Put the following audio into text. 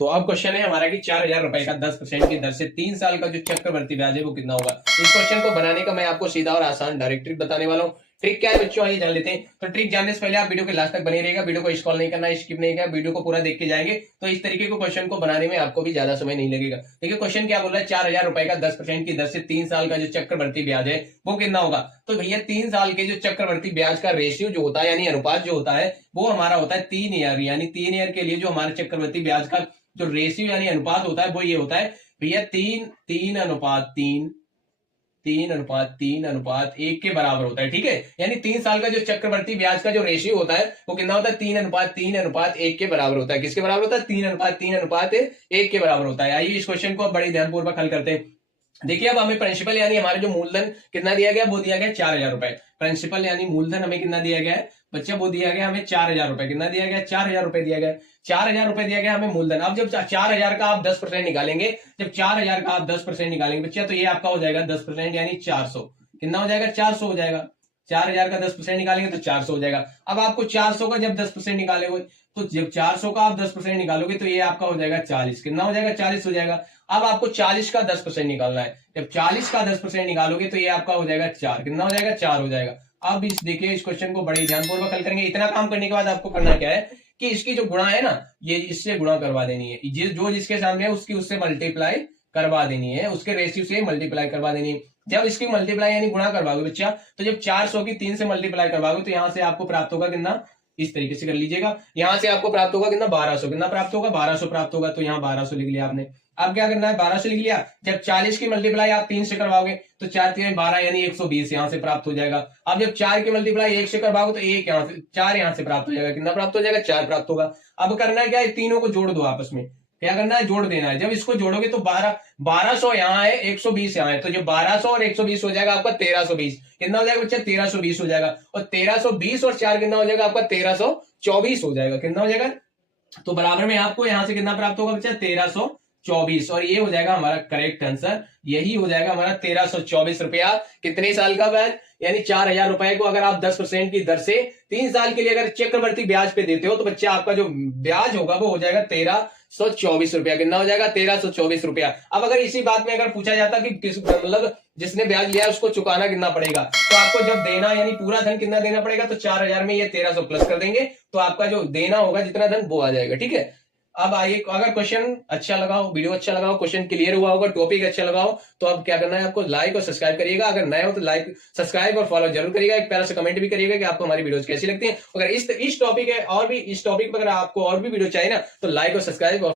तो अब क्वेश्चन है हमारा कि 4,000 रुपए का 10% की दर से 3 साल का जो चक्रवर्ती ब्याज है वो कितना होगा। इस क्वेश्चन को बनाने का मैं आपको सीधा और आसान डायरेक्ट ट्रिक बताने वाला हूँ। ट्रिक क्या है बच्चों, आइए जान लेते हैं। तो ट्रिक जानने से पहले आप वीडियो के लास्ट तक बने रहेगा, वीडियो को स्क्रॉल नहीं करना, स्किप नहीं करना, वीडियो को पूरा देख के जाएंगे तो इस तरीके को क्वेश्चन को बनाने में आपको भी ज्यादा समय नहीं लगेगा। देखिए क्वेश्चन क्या बोल रहा है, 4,000 रुपए का 10% की दर से 3 साल का जो चक्रवर्ती ब्याज है वो कितना होगा। तो भैया 3 साल के जो चक्रवर्ती ब्याज का रेशियो जो होता है यानी अनुपात जो होता है वो हमारा होता है 3 ईयर, यानी 3 ईयर के लिए जो हमारे चक्रवर्ती ब्याज का जो रेशियो यानी अनुपात होता है वो ये होता है भैया 3:3:1 के बराबर होता है। ठीक है, यानी 3 साल का जो चक्रवर्ती ब्याज का जो रेशियो होता है वो कितना होता है 3:3:1 के बराबर होता है। किसके बराबर होता है, 3:3:1 के बराबर होता है। आइए इस क्वेश्चन को बड़ी ध्यानपूर्वक हल करते हैं। देखिए अब हमें प्रिंसिपल यानी हमारे जो मूलधन कितना दिया गया, वो दिया गया 4,000 रुपए। प्रिंसिपल यानी मूलधन हमें कितना दिया गया है बच्चा, वो दिया गया हमें 4,000 रुपए। कितना दिया गया, 4,000 रुपए दिया गया। 4,000 रुपए दिया गया हमें मूलधन। अब जब 4,000 का आप 10% निकालेंगे, जब 4,000 का आप 10% निकालेंगे बच्चा, तो ये आपका हो जाएगा 10% यानी 400। कितना हो जाएगा, 400 हो जाएगा। 4,000 का 10% निकालेंगे तो 400 हो जाएगा। अब आपको 400 का जब 10% निकालोगे, तो जब 400 का आप 10% निकालोगे तो ये आपका हो जाएगा 40। कितना हो जाएगा, 40 हो जाएगा। अब आपको 40 का 10% निकालना है। जब 40 का 10% निकालोगे तो ये आपका हो जाएगा 4। कितना हो जाएगा, 4 हो जाएगा। अब इस देखिए इस क्वेश्चन को बड़े ध्यानपूर्वक हल करेंगे। इतना काम करने के बाद आपको करना क्या है कि इसकी जो गुणा है ना, ये इससे गुणा करवा देनी है। जो जिसके सामने है उसकी उससे मल्टीप्लाई करवा देनी है, उसके रेशियो से मल्टीप्लाई करवा देनी है। जब इसकी मल्टीप्लाई यानी गुणा करवाओगे बच्चा, तो जब 400 की 3 से मल्टीप्लाई करवाओगे तो यहां से आपको प्राप्त होगा कितना, इस तरीके से कर लीजिएगा। यहां से आपको प्राप्त होगा कितना, 1200। कितना प्राप्त होगा, 1200 प्राप्त होगा। तो यहाँ 1200 लिख लिया आपने। अब क्या करना है, 1200 लिख लिया। जब 40 की मल्टीप्लाई आप 3 से करवाओगे तो 4×3=12 यानी 120 यहां से प्राप्त हो जाएगा। अब जब 4 की मल्टीप्लाई 1 से करवाओगे तो 1 यहां से 4 यहां से प्राप्त हो जाएगा। कितना प्राप्त हो जाएगा, 4 प्राप्त होगा। अब करना है क्या है, तीनों को जोड़ दो आपस में। क्या करना है, जोड़ देना है। जब इसको जोड़ोगे तो 1200 यहाँ है, 120 यहाँ है, तो जब 1200 और 120 हो जाएगा आपका 1320। कितना हो जाएगा बच्चा, 1320 हो जाएगा। और 1320 और 4 कितना हो जाएगा आपका, 1324 हो जाएगा। कितना हो जाएगा, तो बराबर में आपको यहां से कितना प्राप्त होगा बच्चा, 1324। और ये हो जाएगा हमारा करेक्ट आंसर। यही हो जाएगा हमारा 1324 रुपया। कितने साल का ब्याज, यानी 4,000 रुपए को अगर आप 10% की दर से 3 साल के लिए अगर चक्रवर्ती ब्याज पे देते हो तो बच्चा आपका जो ब्याज होगा वो हो जाएगा 1324 रुपया। कितना हो जाएगा, 1324 रुपया। अब अगर इसी बात में अगर पूछा जाता कि किस मतलब जिसने ब्याज लिया है उसको चुकाना कितना पड़ेगा, तो आपको जब देना यानी पूरा धन कितना देना पड़ेगा, तो 4,000 में ये 1300 प्लस कर देंगे तो आपका जो देना होगा जितना धन वो आ जाएगा। ठीक है, अब आइए, अगर क्वेश्चन अच्छा लगा हो, वीडियो अच्छा लगा हो, क्वेश्चन क्लियर हुआ होगा, टॉपिक अच्छा लगा हो, तो अब क्या करना है, आपको लाइक और सब्सक्राइब करिएगा। अगर नए हो तो लाइक सब्सक्राइब और फॉलो जरूर करिएगा। एक प्यारा सा कमेंट भी करिएगा कि आपको हमारी वीडियोस कैसी लगती हैं। अगर इस टॉपिक है और भी, इस टॉपिक पर अगर आपको और भी वीडियो चाहिए ना, तो लाइक और सब्सक्राइब